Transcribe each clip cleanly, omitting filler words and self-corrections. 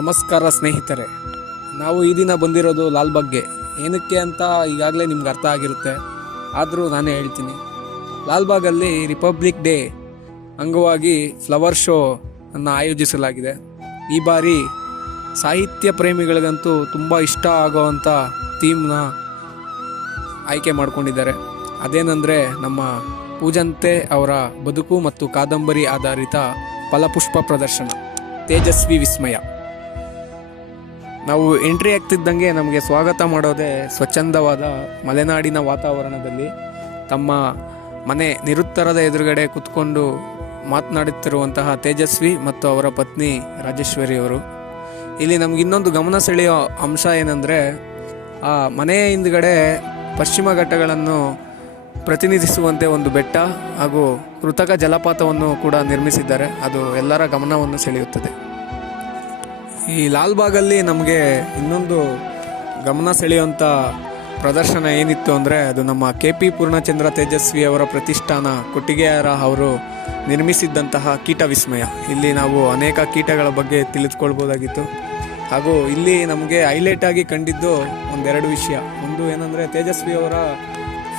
ನಮಸ್ಕಾರ ಸ್ನೇಹಿತರೆ, ನಾವು ಈ ದಿನ ಬಂದಿರೋದು ಲಾಲ್ಬಾಗ್ಗೆ. ಏನಕ್ಕೆ ಅಂತ ಈಗಾಗಲೇ ನಿಮ್ಗೆ ಅರ್ಥ ಆಗಿರುತ್ತೆ, ಆದರೂ ನಾನೇ ಹೇಳ್ತೀನಿ. ಲಾಲ್ಬಾಗಲ್ಲಿ ರಿಪಬ್ಲಿಕ್ ಡೇ ಅಂಗವಾಗಿ ಫ್ಲವರ್ ಶೋ ಅನ್ನು ಆಯೋಜಿಸಲಾಗಿದೆ. ಈ ಬಾರಿ ಸಾಹಿತ್ಯ ಪ್ರೇಮಿಗಳಿಗಂತೂ ತುಂಬ ಇಷ್ಟ ಆಗೋವಂಥ ಥೀಮ್ನ ಆಯ್ಕೆ ಮಾಡಿಕೊಂಡಿದ್ದಾರೆ. ಅದೇನೆಂದರೆ ನಮ್ಮ ಪೂಜಂತೆ ಅವರ ಬದುಕು ಮತ್ತು ಕಾದಂಬರಿ ಆಧಾರಿತ ಫಲಪುಷ್ಪ ಪ್ರದರ್ಶನ ತೇಜಸ್ವಿ ವಿಸ್ಮಯ. ನಾವು ಎಂಟ್ರಿ ಆಗ್ತಿದ್ದಂಗೆ ನಮಗೆ ಸ್ವಾಗತ ಮಾಡೋದೇ ಸ್ವಚ್ಛಂದವಾದ ಮಲೆನಾಡಿನ ವಾತಾವರಣದಲ್ಲಿ ತಮ್ಮ ಮನೆ ನಿರುತ್ತರದ ಎದುರುಗಡೆ ಕುತ್ಕೊಂಡು ಮಾತನಾಡುತ್ತಿರುವಂತಹ ತೇಜಸ್ವಿ ಮತ್ತು ಅವರ ಪತ್ನಿ ರಾಜೇಶ್ವರಿ ಅವರು. ಇಲ್ಲಿ ನಮ್ಗೆ ಇನ್ನೊಂದು ಗಮನ ಸೆಳೆಯೋ ಅಂಶ ಏನಂದರೆ, ಆ ಮನೆಯ ಹಿಂದುಗಡೆ ಪಶ್ಚಿಮ ಘಟ್ಟಗಳನ್ನು ಪ್ರತಿನಿಧಿಸುವಂತೆ ಒಂದು ಬೆಟ್ಟ ಹಾಗೂ ಕೃತಕ ಜಲಪಾತವನ್ನು ಕೂಡ ನಿರ್ಮಿಸಿದ್ದಾರೆ. ಅದು ಎಲ್ಲರ ಗಮನವನ್ನು ಸೆಳೆಯುತ್ತದೆ. ಈ ಲಾಲ್ಬಾಗಲ್ಲಿ ನಮಗೆ ಇನ್ನೊಂದು ಗಮನ ಸೆಳೆಯುವಂಥ ಪ್ರದರ್ಶನ ಏನಿತ್ತು ಅಂದರೆ, ಅದು ನಮ್ಮ KP ಪೂರ್ಣಚಂದ್ರ ತೇಜಸ್ವಿ ಅವರ ಪ್ರತಿಷ್ಠಾನ ಕೊಟ್ಟಿಗೆಯಾರ ಅವರು ನಿರ್ಮಿಸಿದ್ದಂತಹ ಕೀಟ ವಿಸ್ಮಯ. ಇಲ್ಲಿ ನಾವು ಅನೇಕ ಕೀಟಗಳ ಬಗ್ಗೆ ತಿಳಿದುಕೊಳ್ಬೋದಾಗಿತ್ತು. ಹಾಗೂ ಇಲ್ಲಿ ನಮಗೆ ಹೈಲೈಟ್ ಆಗಿ ಕಂಡಿದ್ದು ಒಂದೆರಡು ವಿಷಯ. ಒಂದು ಏನಂದರೆ, ತೇಜಸ್ವಿ ಅವರ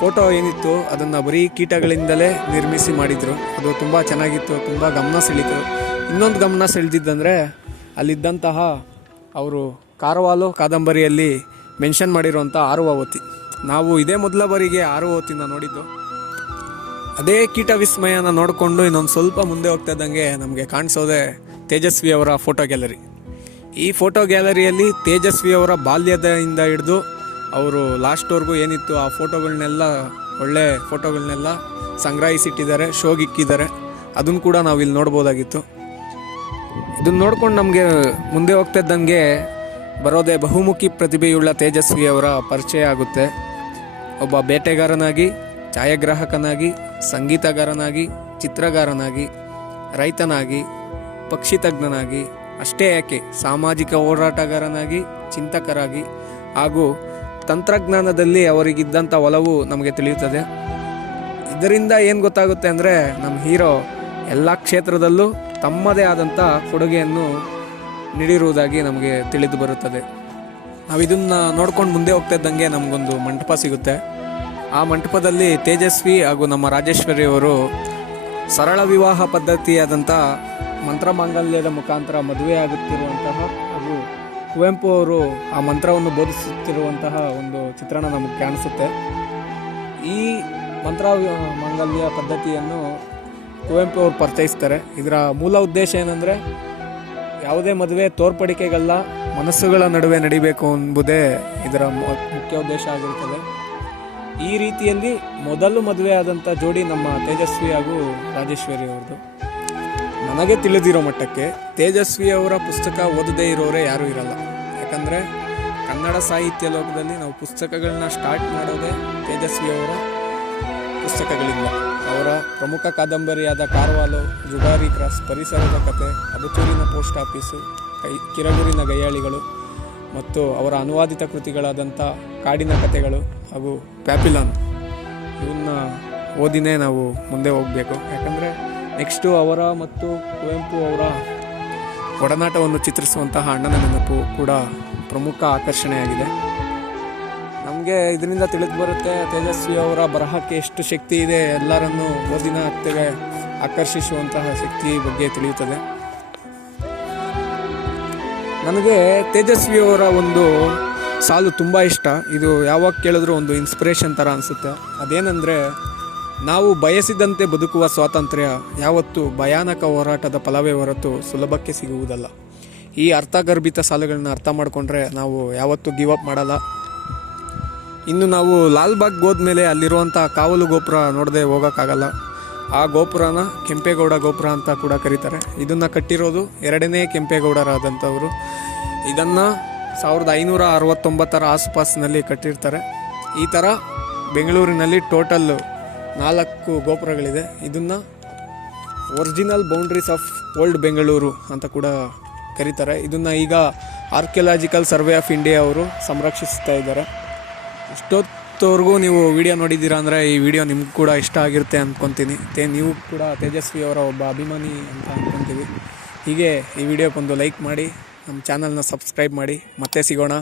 ಫೋಟೋ ಏನಿತ್ತು ಅದನ್ನು ಬರೀ ಕೀಟಗಳಿಂದಲೇ ನಿರ್ಮಿಸಿ ಮಾಡಿದರು. ಅದು ತುಂಬ ಚೆನ್ನಾಗಿತ್ತು, ತುಂಬ ಗಮನ ಸೆಳೀತು. ಇನ್ನೊಂದು ಗಮನ ಸೆಳೆದಿದ್ದಂದರೆ, ಅಲ್ಲಿದ್ದಂತಹ ಅವರು ಕಾರವಾಲು ಕಾದಂಬರಿಯಲ್ಲಿ ಮೆನ್ಷನ್ ಮಾಡಿರುವಂಥ ಆರುವವತಿ. ನಾವು ಇದೇ ಮೊದಲ ಬಾರಿಗೆ ಆರುವವತಿನ ನೋಡಿದ್ದು. ಅದೇ ಕೀಟ ವಿಸ್ಮಯನ ನೋಡಿಕೊಂಡು ಇನ್ನೊಂದು ಸ್ವಲ್ಪ ಮುಂದೆ ಹೋಗ್ತಾ ಇದ್ದಂಗೆ ನಮಗೆ ಕಾಣಿಸೋದೆ ತೇಜಸ್ವಿ ಅವರ ಫೋಟೋ ಗ್ಯಾಲರಿ. ಈ ಫೋಟೋ ಗ್ಯಾಲರಿಯಲ್ಲಿ ತೇಜಸ್ವಿ ಅವರ ಬಾಲ್ಯದಿಂದ ಹಿಡಿದು ಅವರು ಲಾಸ್ಟ್ವರೆಗೂ ಏನಿತ್ತು ಆ ಫೋಟೋಗಳನ್ನೆಲ್ಲ, ಒಳ್ಳೆ ಫೋಟೋಗಳನ್ನೆಲ್ಲ ಸಂಗ್ರಹಿಸಿಟ್ಟಿದ್ದಾರೆ, ಶೋಗಿಕ್ಕಿದ್ದಾರೆ. ಅದನ್ನು ಕೂಡ ನಾವು ಇಲ್ಲಿ ನೋಡ್ಬೋದಾಗಿತ್ತು. ಇದನ್ನು ನೋಡ್ಕೊಂಡು ನಮಗೆ ಮುಂದೆ ಹೋಗ್ತಾ ಇದ್ದಂಗೆ ಬರೋದೇ ಬಹುಮುಖಿ ಪ್ರತಿಭೆಯುಳ್ಳ ತೇಜಸ್ವಿ ಅವರ ಪರಿಚಯ ಆಗುತ್ತೆ. ಒಬ್ಬ ಬೇಟೆಗಾರನಾಗಿ, ಛಾಯಾಗ್ರಾಹಕನಾಗಿ, ಸಂಗೀತಗಾರನಾಗಿ, ಚಿತ್ರಗಾರನಾಗಿ, ರೈತನಾಗಿ, ಪಕ್ಷಿ ತಜ್ಞನಾಗಿ, ಅಷ್ಟೇ ಯಾಕೆ ಸಾಮಾಜಿಕ ಹೋರಾಟಗಾರನಾಗಿ, ಚಿಂತಕರಾಗಿ ಹಾಗೂ ತಂತ್ರಜ್ಞಾನದಲ್ಲಿ ಅವರಿಗಿದ್ದಂಥ ಒಲವು ನಮಗೆ ತಿಳಿಯುತ್ತದೆ. ಇದರಿಂದ ಏನು ಗೊತ್ತಾಗುತ್ತೆ ಅಂದರೆ, ನಮ್ಮ ಹೀರೋ ಎಲ್ಲ ಕ್ಷೇತ್ರದಲ್ಲೂ ತಮ್ಮದೇ ಆದಂಥ ಕೊಡುಗೆಯನ್ನು ನೀಡಿರುವುದಾಗಿ ನಮಗೆ ತಿಳಿದು ಬರುತ್ತದೆ. ನಾವು ಇದನ್ನು ನೋಡ್ಕೊಂಡು ಮುಂದೆ ಹೋಗ್ತಾ ಇದ್ದಂಗೆ ನಮಗೊಂದು ಮಂಟಪ ಸಿಗುತ್ತೆ. ಆ ಮಂಟಪದಲ್ಲಿ ತೇಜಸ್ವಿ ಹಾಗೂ ನಮ್ಮ ರಾಜೇಶ್ವರಿ ಅವರು ಸರಳ ವಿವಾಹ ಪದ್ಧತಿಯಾದಂಥ ಮಂತ್ರಮಾಂಗಲ್ಯದ ಮುಖಾಂತರ ಮದುವೆ ಆಗುತ್ತಿರುವಂತಹ ಹಾಗೂ ಕುವೆಂಪು ಅವರು ಆ ಮಂತ್ರವನ್ನು ಬೋಧಿಸುತ್ತಿರುವಂತಹ ಒಂದು ಚಿತ್ರಣ ನಮಗೆ ಕಾಣಿಸುತ್ತೆ. ಈ ಮಾಂಗಲ್ಯ ಪದ್ಧತಿಯನ್ನು ಕುವೆಂಪು ಅವರು ಪರಿಚಯಿಸ್ತಾರೆ. ಇದರ ಮೂಲ ಉದ್ದೇಶ ಏನಂದರೆ, ಯಾವುದೇ ಮದುವೆ ತೋರ್ಪಡಿಕೆಗಲ್ಲ, ಮನಸ್ಸುಗಳ ನಡುವೆ ನಡಿಬೇಕು ಎಂಬುದೇ ಇದರ ಮುಖ್ಯ ಉದ್ದೇಶ ಆಗಿರುತ್ತದೆ. ಈ ರೀತಿಯಲ್ಲಿ ಮೊದಲು ಮದುವೆ ಆದಂಥ ಜೋಡಿ ನಮ್ಮ ತೇಜಸ್ವಿ ಹಾಗೂ ರಾಜೇಶ್ವರಿ ಅವ್ರದ್ದು. ನನಗೆ ತಿಳಿದಿರೋ ಮಟ್ಟಕ್ಕೆ ತೇಜಸ್ವಿ ಅವರ ಪುಸ್ತಕ ಓದದೇ ಇರೋರೇ ಯಾರೂ ಇರಲ್ಲ. ಯಾಕಂದರೆ ಕನ್ನಡ ಸಾಹಿತ್ಯ ಲೋಕದಲ್ಲಿ ನಾವು ಪುಸ್ತಕಗಳನ್ನ ಸ್ಟಾರ್ಟ್ ಮಾಡೋದೇ ತೇಜಸ್ವಿ ಅವರ ಪುಸ್ತಕಗಳಿಂದ. ಅವರ ಪ್ರಮುಖ ಕಾದಂಬರಿಯಾದ ಕಾರವಾಲು, ಜುಗಾರಿ ಕ್ರಾಸ್, ಪರಿಸರದ ಕತೆ, ಅಬಚೂರಿನ ಪೋಸ್ಟ್ ಆಫೀಸು, ಕಿರಗೂರಿನ ಗಯ್ಯಾಳಿಗಳು ಮತ್ತು ಅವರ ಅನುವಾದಿತ ಕೃತಿಗಳಾದಂಥ ಕಾಡಿನ ಕಥೆಗಳು ಹಾಗೂ ಪ್ಯಾಪಿಲಾನ್, ಇವನ್ನ ಓದಿನೇ ನಾವು ಮುಂದೆ ಹೋಗಬೇಕು. ಯಾಕಂದರೆ ನೆಕ್ಸ್ಟು ಅವರ ಮತ್ತು ಕುವೆಂಪು ಅವರ ಒಡನಾಟವನ್ನು ಚಿತ್ರಿಸುವಂತಹ ಅಣ್ಣನ ನೆನಪು ಕೂಡ ಪ್ರಮುಖ ಆಕರ್ಷಣೆಯಾಗಿದೆ. ನಮಗೆ ಇದರಿಂದ ತಿಳಿದು ಬರುತ್ತೆ ತೇಜಸ್ವಿ ಅವರ ಬರಹಕ್ಕೆ ಎಷ್ಟು ಶಕ್ತಿ ಇದೆ, ಎಲ್ಲರನ್ನೂ ಓದಿನ ಹತ್ತೆಗೆ ಆಕರ್ಷಿಸುವಂತಹ ಶಕ್ತಿ ಬಗ್ಗೆ ತಿಳಿಯುತ್ತದೆ. ನನಗೆ ತೇಜಸ್ವಿಯವರ ಒಂದು ಸಾಲು ತುಂಬ ಇಷ್ಟ. ಇದು ಯಾವಾಗ ಕೇಳಿದ್ರೂ ಒಂದು ಇನ್ಸ್ಪಿರೇಷನ್ ಥರ ಅನಿಸುತ್ತೆ. ಅದೇನೆಂದರೆ, ನಾವು ಬಯಸಿದಂತೆ ಬದುಕುವ ಸ್ವಾತಂತ್ರ್ಯ ಯಾವತ್ತೂ ಭಯಾನಕ ಹೋರಾಟದ ಫಲವೇ ಹೊರತು ಸುಲಭಕ್ಕೆ ಸಿಗುವುದಲ್ಲ. ಈ ಅರ್ಥಗರ್ಭಿತ ಸಾಲುಗಳನ್ನ ಅರ್ಥ ಮಾಡಿಕೊಂಡ್ರೆ ನಾವು ಯಾವತ್ತೂ ಗಿವ್ ಅಪ್ ಮಾಡಲ್ಲ. ಇನ್ನು ನಾವು ಲಾಲ್ಬಾಗ್ ಹೋದ್ಮೇಲೆ ಅಲ್ಲಿರುವಂಥ ಕಾವಲು ಗೋಪುರ ನೋಡದೆ ಹೋಗೋಕ್ಕಾಗಲ್ಲ. ಆ ಗೋಪುರನ ಕೆಂಪೇಗೌಡ ಗೋಪುರ ಅಂತ ಕೂಡ ಕರೀತಾರೆ. ಇದನ್ನು ಕಟ್ಟಿರೋದು 2ನೇ ಕೆಂಪೇಗೌಡರಾದಂಥವರು. ಇದನ್ನು 1569 ಆಸುಪಾಸಿನಲ್ಲಿ ಕಟ್ಟಿರ್ತಾರೆ. ಈ ಥರ ಬೆಂಗಳೂರಿನಲ್ಲಿ ಟೋಟಲ್ 4 ಗೋಪುರಗಳಿದೆ. ಇದನ್ನು original boundaries of old Bengaluru ಅಂತ ಕೂಡ ಕರೀತಾರೆ. ಇದನ್ನು ಈಗ ಆರ್ಕಿಯಾಲಜಿಕಲ್ ಸರ್ವೆ ಆಫ್ ಇಂಡಿಯಾ ಅವರು ಸಂರಕ್ಷಿಸ್ತಾ ಇದ್ದಾರೆ. ಇಷ್ಟೊತ್ತವರೆಗೂ ನೀವು ವಿಡಿಯೋ ನೋಡಿದ್ದೀರಾ ಅಂದರೆ ಈ ವಿಡಿಯೋ ನಿಮ್ಗೆ ಕೂಡ ಇಷ್ಟ ಆಗಿರುತ್ತೆ ಅಂದ್ಕೊತೀನಿ. ನೀವು ಕೂಡ ತೇಜಸ್ವಿ ಅವರ ಒಬ್ಬ ಅಭಿಮಾನಿ ಅಂತ ಅಂದ್ಕೊತೀವಿ. ಹೀಗೆ ಈ ವಿಡಿಯೋಕ್ಕೊಂದು ಲೈಕ್ ಮಾಡಿ, ನಮ್ಮ ಚಾನಲ್ನ ಸಬ್ಸ್ಕ್ರೈಬ್ ಮಾಡಿ. ಮತ್ತೆ ಸಿಗೋಣ.